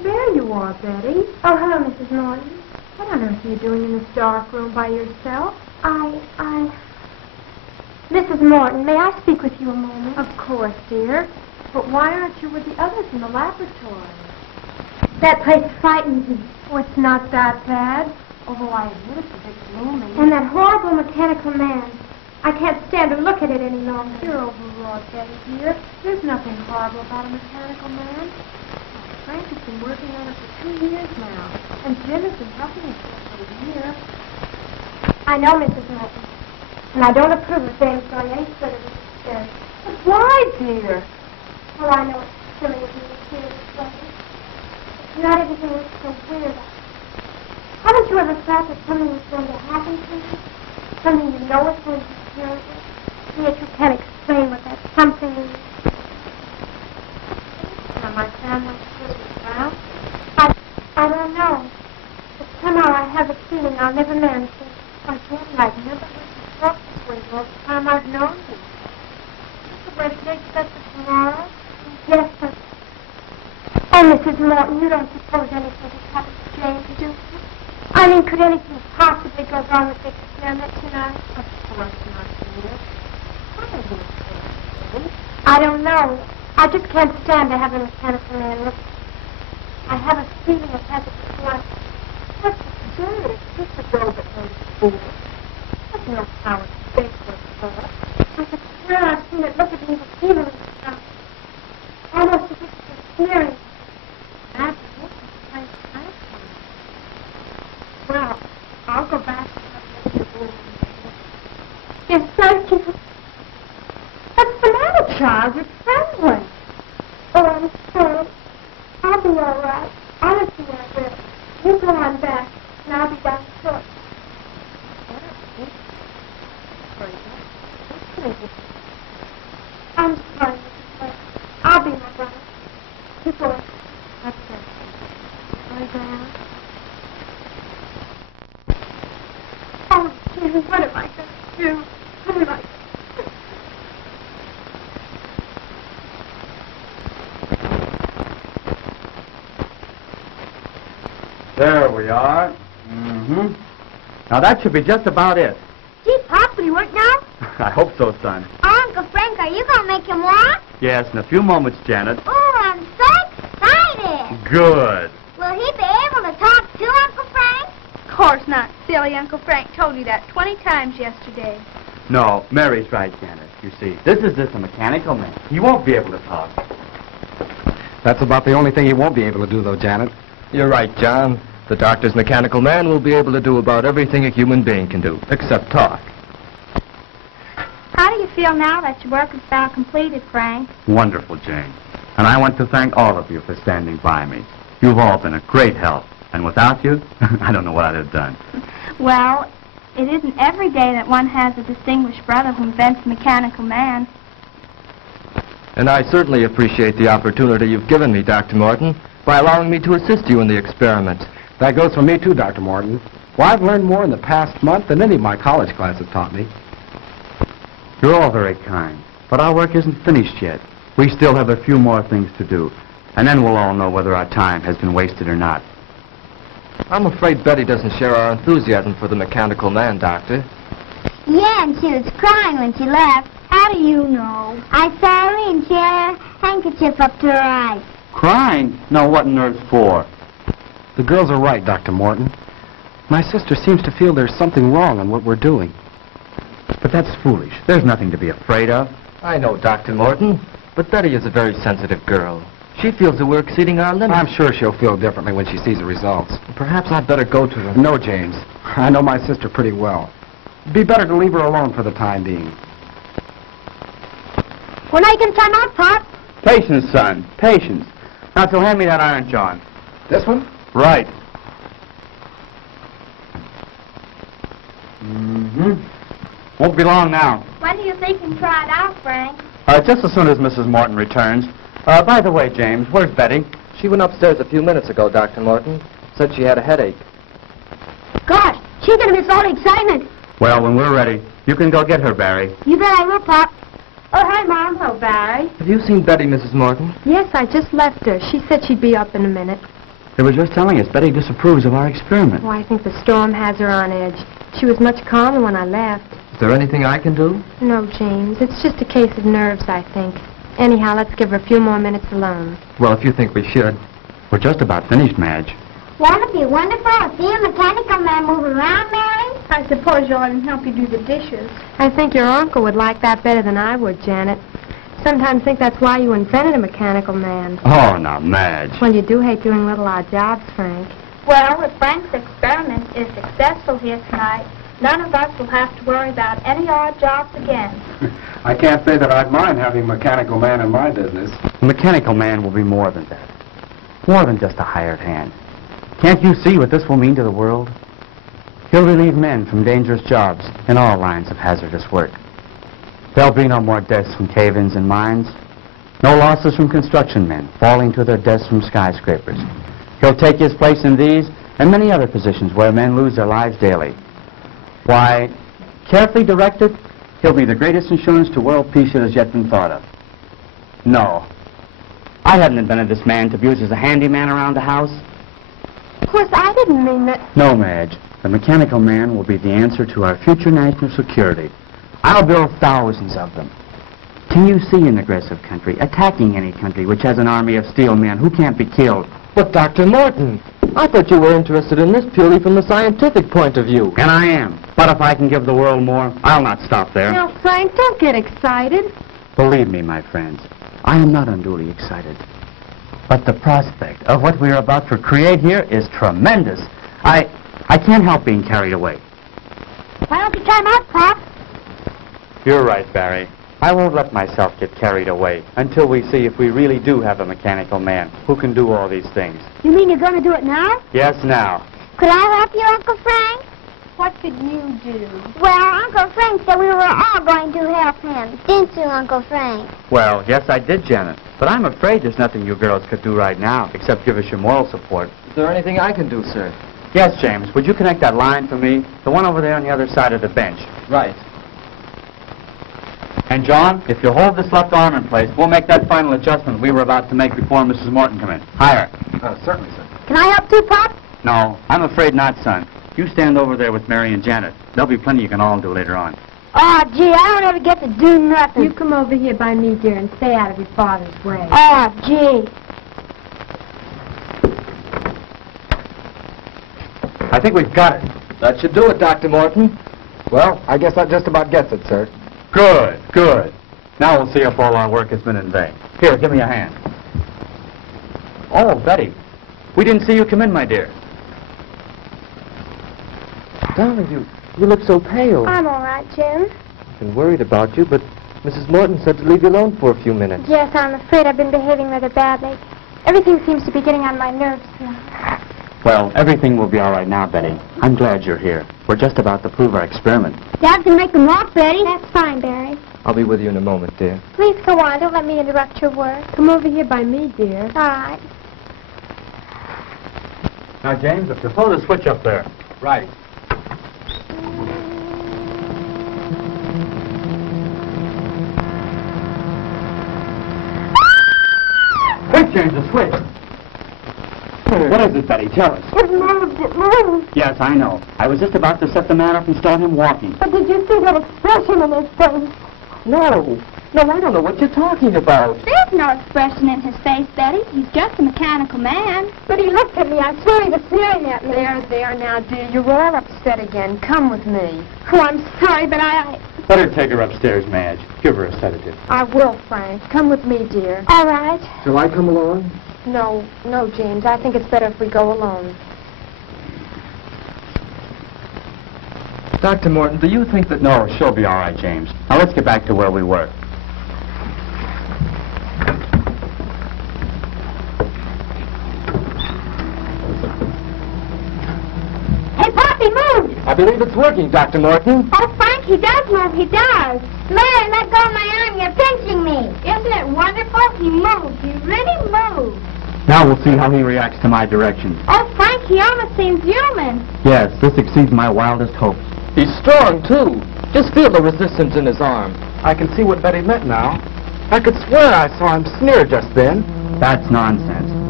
there you are, Betty. Oh, hello, Mrs. Morton. What on earth are you doing in this dark room by yourself? Mrs. Morton, may I speak with you a moment? Of course, dear. But why aren't you with the others in the laboratory? That place frightens me. Oh, it's not that bad. Although I admit it's a bit gloomy. And that horrible mechanical man. I can't stand to look at it any longer. You're overwrought, Betty, dear. There's nothing horrible about a mechanical man. Frank has been working on it for 2 years now. And Jim has been helping him for a year. I know, Mrs. Morton. And I don't approve of James going any further with this story. But why, dear? Oh, I know it's silly of me to feel this way. But not everything looks so weird. Haven't you ever thought that something is going to happen to you? Something you know is going to be terrible? And yet you can't explain what that something is. Now, my family still around? I don't know. But somehow I have a feeling I'll never manage it. Why, Betty, I've never heard you talk this way all the time I've known you. Is the birthday set for tomorrow? Yes, but... Oh, Mrs. Morton, you don't suppose anything has happened to James, do you? I mean, could anything possibly go wrong with the experiment tonight? Of course not, dear. What are you saying? I don't know. I just can't stand to have a mechanical man look. I have a feeling it has a dislike. That's absurd. It's just a girl that knows school. There's no power to think for it. I could swear I've seen it look at me with evil in its eyes. Almost as if it was sneering. That's what the place has. Well, I'll go back to that lecture room. Yes, thank you. What's the matter, child? You're trembling. Oh, I'm sorry. I'll be all right. Honestly, I will. You go on back, and I'll be down short. I'm sorry, Mrs. West. I'll be my brother. You go on. That's it. Lie down. Oh, Jim, what am I going to do? What am I... There we are. Now that should be just about it. Gee, Pop, will you work now? I hope so, son. Oh, Uncle Frank, are you going to make him walk? Yes, in a few moments, Janet. Oh, I'm so excited. Good. Will he be able to talk too, Uncle Frank? Of course not. Silly Uncle Frank told you that 20 times yesterday. No, Mary's right, Janet. You see, this is just a mechanical man. He won't be able to talk. That's about the only thing he won't be able to do, though, Janet. You're right, John. The doctor's mechanical man will be able to do about everything a human being can do, except talk. How do you feel now that your work is now completed, Frank? Wonderful, Jane. And I want to thank all of you for standing by me. You've all been a great help. And without you, I don't know what I'd have done. Well, it isn't every day that one has a distinguished brother who invents a mechanical man. And I certainly appreciate the opportunity you've given me, Dr. Morton, by allowing me to assist you in the experiment. That goes for me, too, Dr. Morton. Well, I've learned more in the past month than any of my college classes taught me. You're all very kind, but our work isn't finished yet. We still have a few more things to do, and then we'll all know whether our time has been wasted or not. I'm afraid Betty doesn't share our enthusiasm for the mechanical man, Doctor. Yeah, and she was crying when she left. How do you know? I saw her and she had her handkerchief up to her eyes. Crying? No, what on earth for? The girls are right, Dr. Morton. My sister seems to feel there's something wrong in what we're doing. But that's foolish. There's nothing to be afraid of. I know, Dr. Morton, but Betty is a very sensitive girl. She feels that we're exceeding our limits. I'm sure she'll feel differently when she sees the results. Perhaps I'd better go to her. No, James. I know my sister pretty well. It'd be better to leave her alone for the time being. When are you going to time out, Pop? Patience, son. Patience. Now, so hand me that iron, John. This one? Right. Won't be long now. When do you think you can try it out, Frank? Just as soon as Mrs. Morton returns. By the way, James, where's Betty? She went upstairs a few minutes ago, Dr. Morton. Said she had a headache. Gosh, she's going to miss all the excitement. Well, when we're ready, you can go get her, Barry. You bet I will, Pop. Oh, hi, Mom. Hello, Barry. Have you seen Betty, Mrs. Morton? Yes, I just left her. She said she'd be up in a minute. They were just telling us Betty disapproves of our experiment. Oh, I think the storm has her on edge. She was much calmer when I left. Is there anything I can do? No, James. It's just a case of nerves, I think. Anyhow, let's give her a few more minutes alone. Well, if you think we should. We're just about finished, Madge. Won't it be wonderful to see a mechanical man move around, Mary? I suppose you'll let him help you do the dishes. I think your uncle would like that better than I would, Janet. Sometimes think that's why you invented a mechanical man. Oh, now, Madge. Well, you do hate doing little odd jobs, Frank. Well, if Frank's experiment is successful here tonight, none of us will have to worry about any odd jobs again. I can't say that I'd mind having a mechanical man in my business. A mechanical man will be more than that. More than just a hired hand. Can't you see what this will mean to the world? He'll relieve men from dangerous jobs in all lines of hazardous work. There'll be no more deaths from cave-ins and mines. No losses from construction men falling to their deaths from skyscrapers. He'll take his place in these and many other positions where men lose their lives daily. Why, carefully directed, he'll be the greatest insurance to world peace that has yet been thought of. No. I haven't invented this man to be used as a handyman around the house. Of course, I didn't mean that. No, Madge. The mechanical man will be the answer to our future national security. I'll build thousands of them. Can you see an aggressive country attacking any country which has an army of steel men who can't be killed? But, Dr. Morton, I thought you were interested in this purely from the scientific point of view. And I am. But if I can give the world more, I'll not stop there. Now, Frank, don't get excited. Believe me, my friends, I am not unduly excited. But the prospect of what we are about to create here is tremendous. I can't help being carried away. Why don't you try him out, Pop? You're right, Barry. I won't let myself get carried away until we see if we really do have a mechanical man who can do all these things. You mean you're going to do it now? Yes, now. Could I help you, Uncle Frank? What could you do? Well, Uncle Frank said we were all going to help him. Didn't you, Uncle Frank? Well, yes, I did, Janet. But I'm afraid there's nothing you girls could do right now except give us your moral support. Is there anything I can do, sir? Yes, James. Would you connect that line for me? The one over there on the other side of the bench. Right. And, John, if you hold this left arm in place, we'll make that final adjustment we were about to make before Mrs. Morton come in. Higher. Certainly, sir. Can I help too, Pop? No, I'm afraid not, son. You stand over there with Mary and Janet. There'll be plenty you can all do later on. Oh, gee, I don't ever get to do nothing. You come over here by me, dear, and stay out of your father's way. Oh, gee. I think we've got it. That should do it, Dr. Morton. Well, I guess that just about gets it, sir. Good, good. Now we'll see if all our work has been in vain. Here, give me a hand. Oh, Betty, we didn't see you come in, my dear. Darling, you look so pale. I'm all right, Jim. I've been worried about you, but Mrs. Morton said to leave you alone for a few minutes. Yes, I'm afraid I've been behaving rather badly. Everything seems to be getting on my nerves now. Well, everything will be all right now, Betty. I'm glad you're here. We're just about to prove our experiment. Dad can make them walk, Betty. That's fine, Barry. I'll be with you in a moment, dear. Please go on. Don't let me interrupt your work. Come over here by me, dear. All right. Now, James, if you pull the switch up there. Right. Quick, James, the switch. What is it, Betty? Tell us. It moved. Yes, I know. I was just about to set the man up and start him walking. But did you see that expression in his face? No, I don't know what you're talking about. There's no expression in his face, Betty. He's just a mechanical man. But he looked at me. I swear he was staring at me. There, now, dear. You're all upset again. Come with me. Oh, I'm sorry, but I... Better take her upstairs, Madge. Give her a sedative. I will, Frank. Come with me, dear. All right. Shall I come along? No, James. I think it's better if we go alone. Dr. Morton, do you think that... No, she'll be all right, James. Now, let's get back to where we were. Hey, Pop, he moved. I believe it's working, Dr. Morton. Oh, Frank, he does move. He does. Mary, let go of my arm. You're pinching me. Isn't it wonderful? He moved. He really moved. Now we'll see how he reacts to my directions. Oh, Frank, he almost seems human. Yes, this exceeds my wildest hopes. He's strong, too. Just feel the resistance in his arm. I can see what Betty meant now. I could swear I saw him sneer just then. That's nonsense.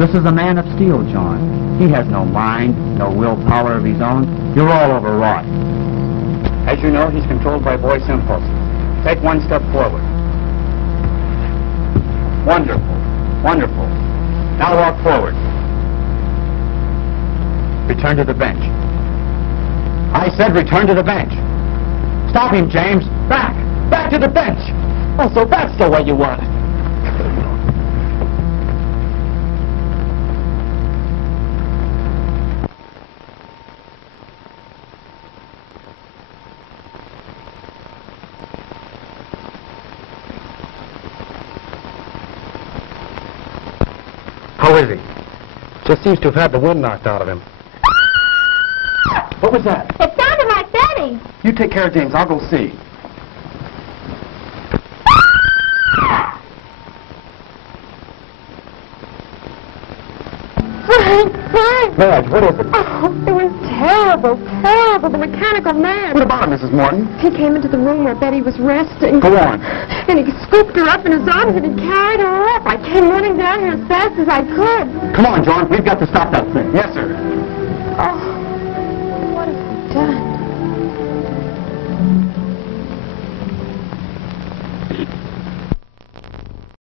This is a man of steel, John. He has no mind, no willpower of his own. You're all overwrought. As you know, he's controlled by voice impulses. Take one step forward. Wonderful. Wonderful. Now walk forward. Return to the bench. I said return to the bench. Stop him, James. Back. Back to the bench. Oh, so that's the way you want it. How is he? Just seems to have had the wind knocked out of him. What was that? It sounded like Betty. You take care of James. I'll go see. Frank! Madge, what is it? Oh, it was terrible, terrible. The mechanical man. What about it, Mrs. Morton? He came into the room where Betty was resting. Go on. And he scooped her up in his arms and he carried her up. I came running down here as fast as I could. Come on, John. We've got to stop that thing. Yes, sir. Oh, what have we done?